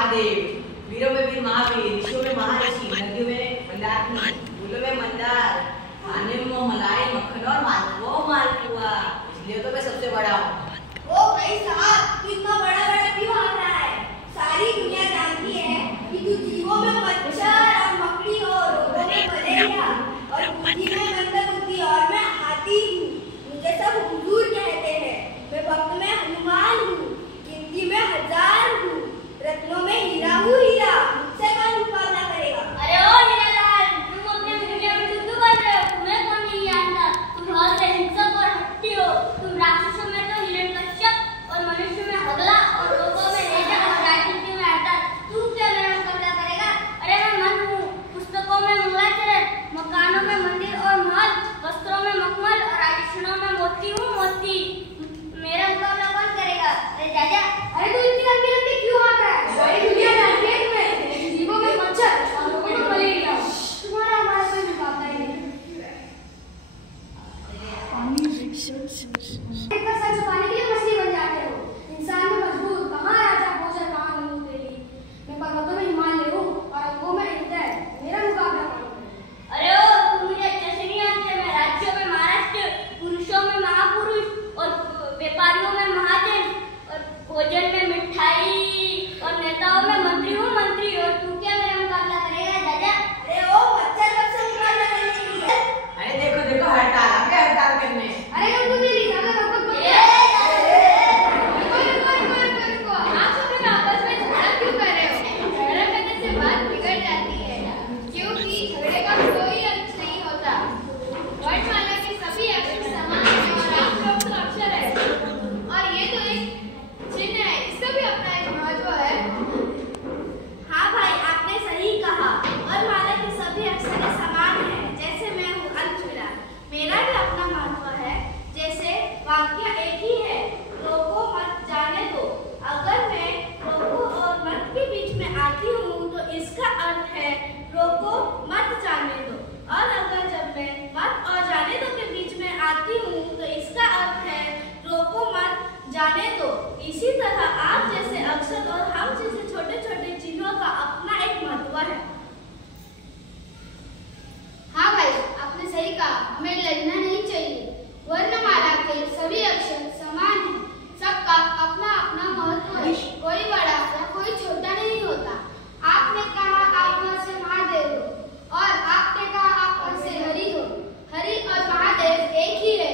महादेव, वीरों में वीर महावीर, ऋषियों में महर्षि, नदियों में मंदाकिनी, फूलों में मंदार, खाने में मलाई, मक्खन और मालपुआ, इसलिए तो मैं सबसे बड़ा हूँ। ओ भाई साहब, तू इतना बड़ा क्यों आ रहा है? सारी दुनिया जानती है कि तू जीवों में मच्छर और मकड़ी हो, रोगों में मलेरिया और बुद्धि में मंदबुद्धि और मैं हाथी हूँ। मुझे सब हुजूर कहते हैं। मैं वक्त में हनुमान हूँ, गिनती में हजार हूँ, रत्नों में हीरा हूँ हीरा। मुझसे कौन मुकाबला करेगा? अरे ओ हीरालाल, तुम अपने दुनिया में चुप कर रहे हो? तुम्हें कौन नहीं जानता? तुम बहुत हिंसक और हट्टी हो। तुम राक्षसों में तो हिरण्यकश्यप और मनुष्य में हगला और लोगों में रेजा और राजनीति में अर्थात। तू क्या मेरा मुकाबला करेगा? अरे मैं मन हूँ, पुस्तकों में मंगलाचरण, मकानों में मंदिर और महल, वस्त्रों में मखमल और आभूषणों में मोती हूँ मोती। मेरा मुकाबला कौन करेगा? अरे जाजा, अरे तू इतनी लंबी लंबी क्यों आ रहा है? सारी दुनिया जानती है तुम्हें, जीवों में मच्छर और लोगों में मलेरिया। तुम्हारा हमारा कोई मुकाबला ही नहीं। इतना सच छुपाने के लिए मछली बन जाते हो। इंसान में मजबूर, कहाँ राजा भोजन, कहाँ नमूद तेरी। मैं पर्वतों में हिमालय हूँ और अंगों में इंद्र। मेरा मुकाबला कौन करेगा? अरे ओ, तुम मुझे अच्छे से नहीं जानते। मैं राज्यों में महाराष्ट्र, पुरुषों में महापुरुष और व्यापारियों में महाजन और भोजन में मिठाई और नेताओं में मंत्री हूँ मंत्री। और तू क्या मेरा मुकाबला करेगा दादा? अरे ओ, मच्छर कब से मुकाबला करने के लिए? अरे देखो देखो, हड़ताल आ गया, हड़ताल करने। अरे हम तो तेरी ज्यादा रुको। आप सब लोग आपस में झगड़ा क्यों कर रहे हो? झगड़ा करने से बात बिगड़ जाती है, क्योंकि झगड़े का कोई अंत नहीं होता। वर्णमाला के सभी अक्षर समान हैं और आप लोग तो अक्षर है, और ये तो एक चिन्ह है, इसका भी अपना एक महत्व है। हाँ भाई, आपने सही कहा। वर्णमाला के सभी अक्षर समान हैं, जैसे मैं हूँ अल्पविरा, मेरा भी अपना महत्व है। जैसे वाक्य एक ही है, रोको मत जाने दो। अगर मैं रोको और मत के बीच में आती हूँ तो इसका अर्थ है रोको मत जाने दो, और अगर जब मैं मत और जाने दो के बीच में आती हूँ तो इसका अर्थ है रोको मत जाने दो। इसी तरह आप जैसे अक्षर और हम जैसे छोटे छोटे चिन्हों का अपना एक महत्व है। हाँ भाई, आपने सही कहा, हमें लड़ना नहीं चाहिए। वर्णमाला के सभी अक्षर समान हैं, सबका अपना अपना महत्व है, कोई बड़ा या कोई छोटा नहीं होता। आपने कहा आप वह से महादेव हो, और आपने कहा आप वह से हरि हो। हरि और महादेव एक ही है।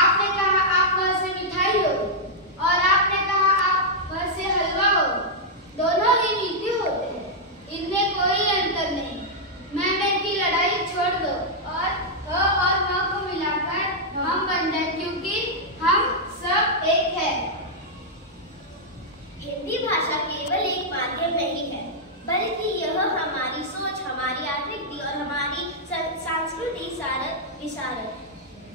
आपने कहा आप वह से मिठाई हो, और आपने कहा आप वह से हलवा हो। दोनों ही मीठे होते हैं, इनमें कोई अंतर नहीं। मैं की लड़ाई छोड़ दो और ह और म को मिलाकर हम बन जाए, क्योंकि हम सब एक है। हिंदी भाषा केवल एक माध्यम नहीं है, बल्कि यह हमारी सोच, हमारी आकृति और हमारी सांस्कृतिक इशारत।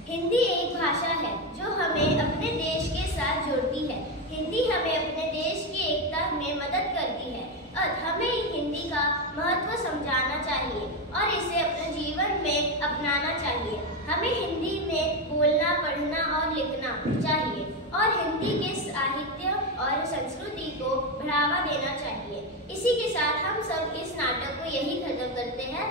हिंदी एक भाषा है जो हमें अपने देश के साथ जोड़ती है। हिंदी हमें अपने देश की एकता में मदद करती है, और हमें हिंदी का महत्व समझाना चाहिए और इसे अपने जीवन में अपनाना चाहिए। हमें हिंदी में बोलना, पढ़ना और लिखना चाहिए, और हिंदी के साहित्य और संस्कृति को बढ़ावा देना चाहिए। इसी के साथ हम सब इस नाटक को यही खत्म करते हैं।